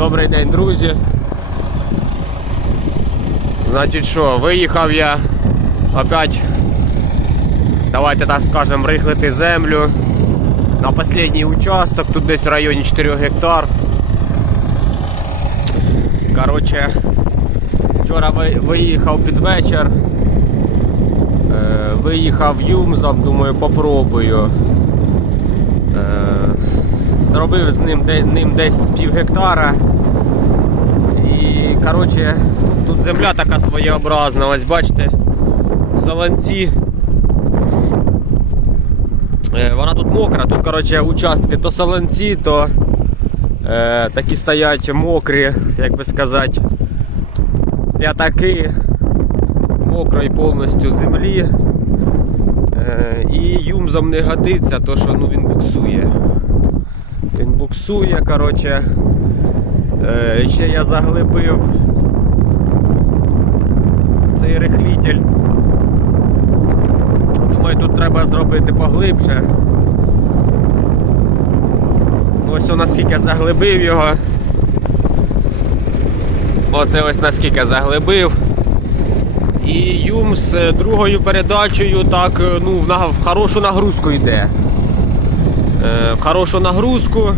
Добрий день, друзі. Значить що, виїхав я опять, давайте так скажемо, рихлити землю на останній участок, тут десь в районі 4 гектар. Коротше, вчора виїхав під вечір. Е, Виїхав Юмзом, думаю, попробую. Зробив з ним, ним десь пів гектара. І коротше, тут земля така своєобразна, ось бачите, солонці. Е, Вона тут мокра, тут коротше, участки то солонці, то е, такі стоять мокрі, як би сказати, п'ятаки мокрої повністю землі. Е, і юмзом не годиться, то що ну, він буксує. Буксує, коротше. Е, ще я заглибив цей рихлітель. Думаю, тут треба зробити поглибше. Ось наскільки заглибив його. Оце ось наскільки заглибив. І юм з е, другою передачею так е, ну, в в хорошу нагрузку йде. Е, в хорошу нагрузку.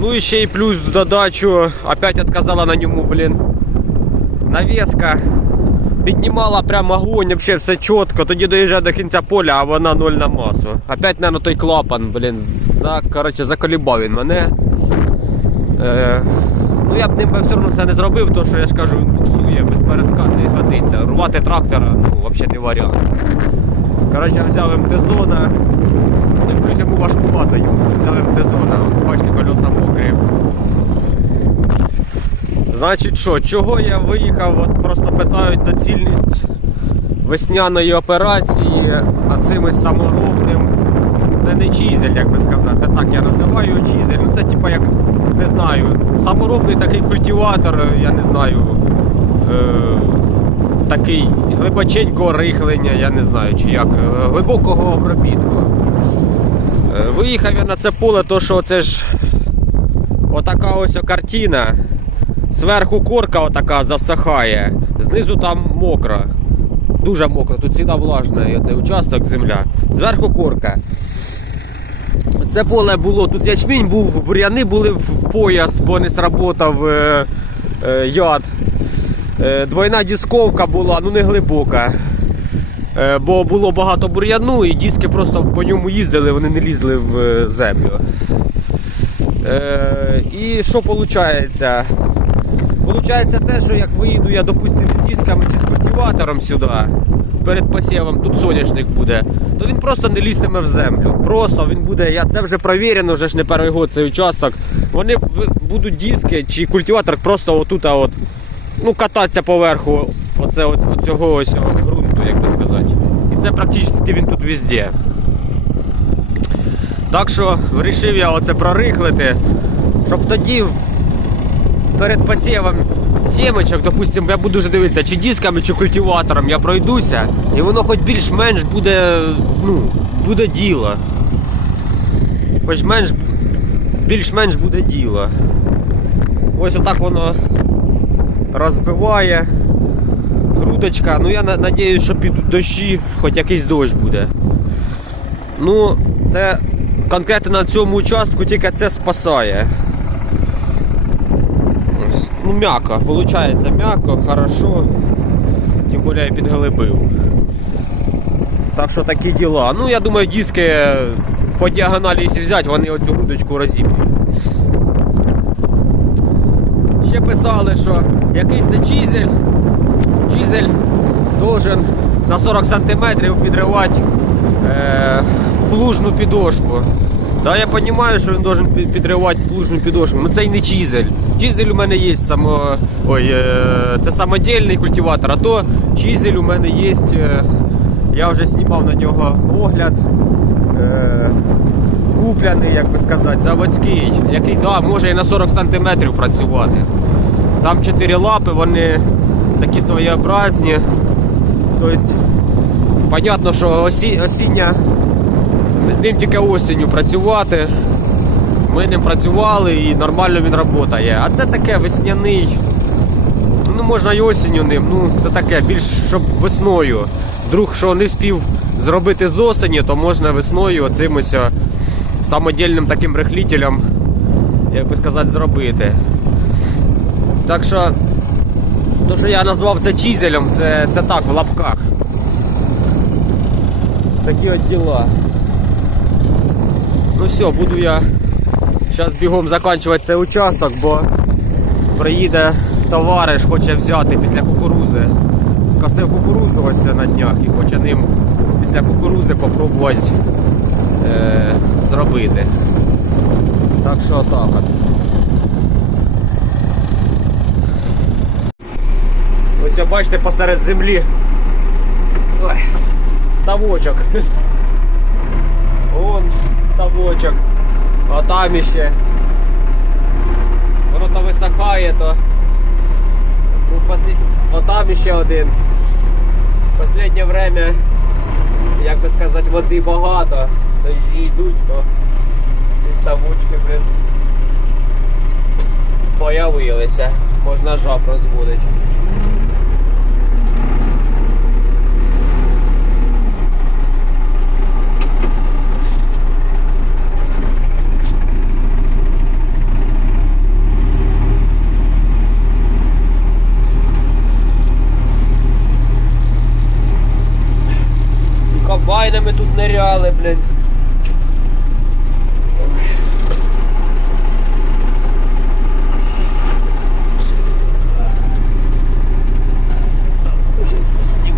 Ну і ще й плюс додачу. Опять отказала на ньому, блін. Навеска. Піднімала прямо огонь, взагалі все чітко. Тоді доїжджає до кінця поля, а вона ноль на масу. Опять, наверное, той клапан, блін, за, коротше, заколібав він мене. Е, ну я б ним все одно все не зробив, тому що я ж кажу, він буксує, без передка не годиться. Рвати трактора, ну, взагалі не варіант. Коротше, взяв МТ-зона. Ну, плюс йому важкувато йому. Взяв МТ-зона, бачите, колеса мокрі. Значить що, чого я виїхав? От просто питають доцільність весняної операції, а цим із саморобним. Це не чізель, як би сказати. Так я називаю його чізель. Ну це типа як не знаю. Саморобний такий культиватор, я не знаю. Е, такий глибоченького рихлення, я не знаю чи як, е, глибокого обробітку. Е, Виїхав я на це поле, то що це ж отака ось картина. Зверху корка отака засахає, знизу там мокро. Дуже мокро, тут завжди влажна оцей участок земля. Зверху корка. Це поле було, тут ячмінь був, бур'яни були в пояс, бо не сработав е, е, яд. Е, двойна дисковка була, ну не глибока. Е, бо було багато бур'яну і диски просто по ньому їздили, вони не лізли в е, землю. Е, і що виходить? Получається те, що як виїду я, допустим, з дисками чи з культиватором сюди, перед посівом, тут соняшник буде, то він просто не лізтиме в землю. Просто він буде, я це вже провірено, вже ж не перший год цей участок. Вони будуть диски чи культиватор просто отут, от, ну, кататися поверху оце, от, оцього ось о, ґрунту, як би сказати. І це практично він тут везде. Так що вирішив я оце прорихлити, щоб тоді перед посівом сімечок, допустим, я буду вже дивитися, чи дисками, чи культиватором я пройдуся, і воно хоч більш-менш буде, ну, буде діло. Хоч менш, більш-менш буде діло. Ось отак воно розбиває. Грудочка, ну я надіюсь, що підуть дощі, хоч якийсь дощ буде. Ну, це конкретно на цьому участку тільки це спасає. Ну, м'яко, виходить м'яко, хорошо. Тим більше я підглибив. Так що такі діла. Ну, я думаю, диски по діагоналі, якщо взяти, вони оцю грудочку розіб'ють. Ще писали, що який це чізель. Должен на 40 см підривати е, плужну підошву. Да, я розумію, що він должен підривати плужну підошву, але це й не чізель. Чізель у мене є само, ой, е, це самодільний культиватор, а то чізель у мене є. Е, я вже знімав на нього огляд. Е, купляний, як би сказати, заводський, який да, може і на 40 см працювати. Там чотири лапи, вони такі своєобразні. Тобто, понятно, що осі, осіння, ним тільки осінню працювати. ми ним працювали і нормально він працює. А це таке весняний. Ну, можна і осінню ним. Ну, це таке, більш щоб весною. Вдруг що не вспів зробити з осені, то можна весною оцим ось самодільним таким рихлітелем, як би сказати, зробити. Так що, то, що я назвав це чізелем, це, це так, в лапках. Такі от діла. Ну все, буду я зараз бігом закінчувати цей участок, бо приїде товариш, хоче взяти після кукурузи. Скосив кукурузу ось на днях і хоче ним після кукурузи попробувати е, зробити. Так що так от. Ось бачите посеред землі. Ставочок. Вон ставочок. А там іще. Воно то висихає, то. О, там іще один. Последнє время, як би сказати, води багато. Дощі йдуть, то ці ставочки, блин, появилися. Можна жаб розводити. І комбайнами тут ниряли, блін. Уже все снігу.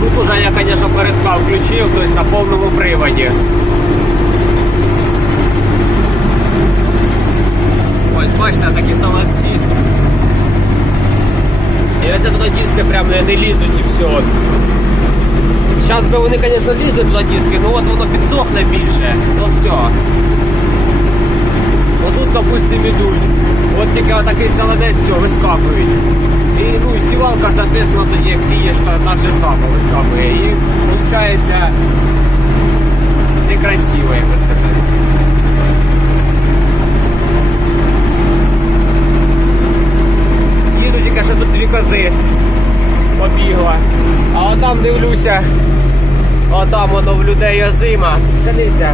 Тут уже я, конечно, передка включив, то есть на повному приводі. Ось бачите, такі солодці. І оце туди диски прям не, все. Зараз би вони, звісно, лізли туди диски, ну от воно підсохне більше, то все. Отут, допустим, ідуть. От тільки отакий солодець, все, вискакують. І ну, сівалка, соответственно, тоді як сієш, то так же само вискакує. І виходить некрасиво, як би сказати. Їду тільки тут дві кози побігла. А отам дивлюся, отам воно в людей озима, пшениця.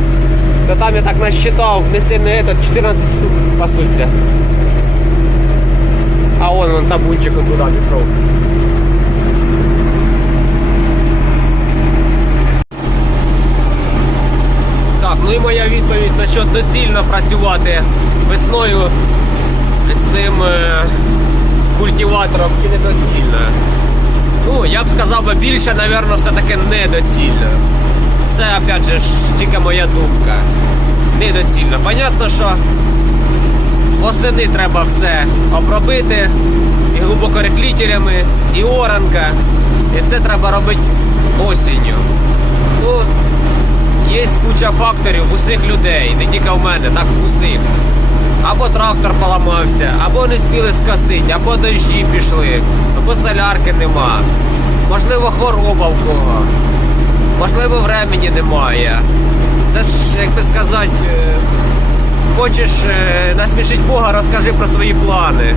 То там я так насчитав, не сильно этот, 14 штук пасуться. А он вон табунчик он туди пішов. Так, ну і моя відповідь насчет доцільно працювати весною з цим е, культиватором чи недоцільно. Ну, я б сказав би більше, напевно, все-таки недоцільно. Це, опять же, тільки моя думка. Недоцільно. Понятно, що восени треба все обробити і глибокореклітерями, і оранка. І все треба робити осінню. Ну, є куча факторів у всіх людей, не тільки в мене, так у всіх. Або трактор поламався, або не спіли скосити, або дощі пішли, або солярки нема. Можливо, хвороба в кого. Можливо, времені немає. Це ж, як би сказати, е, хочеш е, насмішити Бога, розкажи про свої плани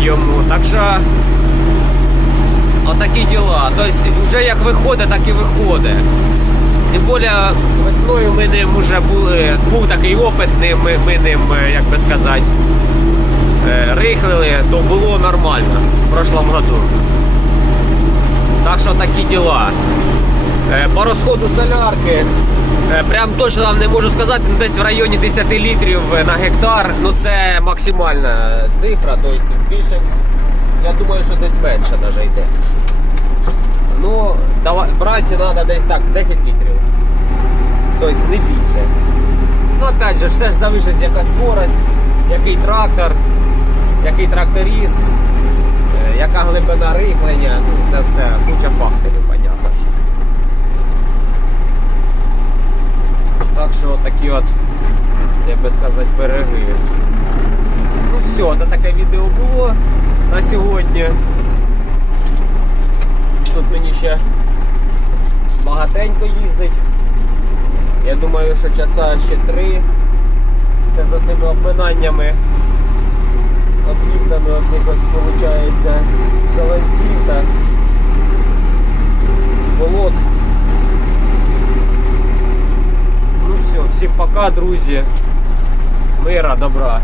йому. Так що отакі діла. Тобто вже як виходить, так і виходить. Тим більше весною ми ним вже були, був такий опит, ми, ми ним, е, як би сказати, рихлили, то було нормально в прошлому году. Так що такі діла. Е, По розходу солярки. е, Прям точно вам не можу сказати, ну, десь в районі 10 літрів на гектар. Ну це максимальна цифра, тобто більше, я думаю, що десь менше навіть йде. Ну, давай, брати треба десь так, 10 літрів. Тобто не більше. Ну, опять же, все ж залишиться яка скорость, який трактор, який тракторист, е, яка глибина рихлення, ну це все, куча факторів, понятно. Так що такі от, як би сказати, береги. Ну все, це таке відео було на сьогодні. Тут мені ще багатенько їздить. Я думаю, що часа ще три. Це за цими обминаннями, об'їздами оцих ось виходить зеленців та болот. Ну все, всім пока, друзі. Мира, добра.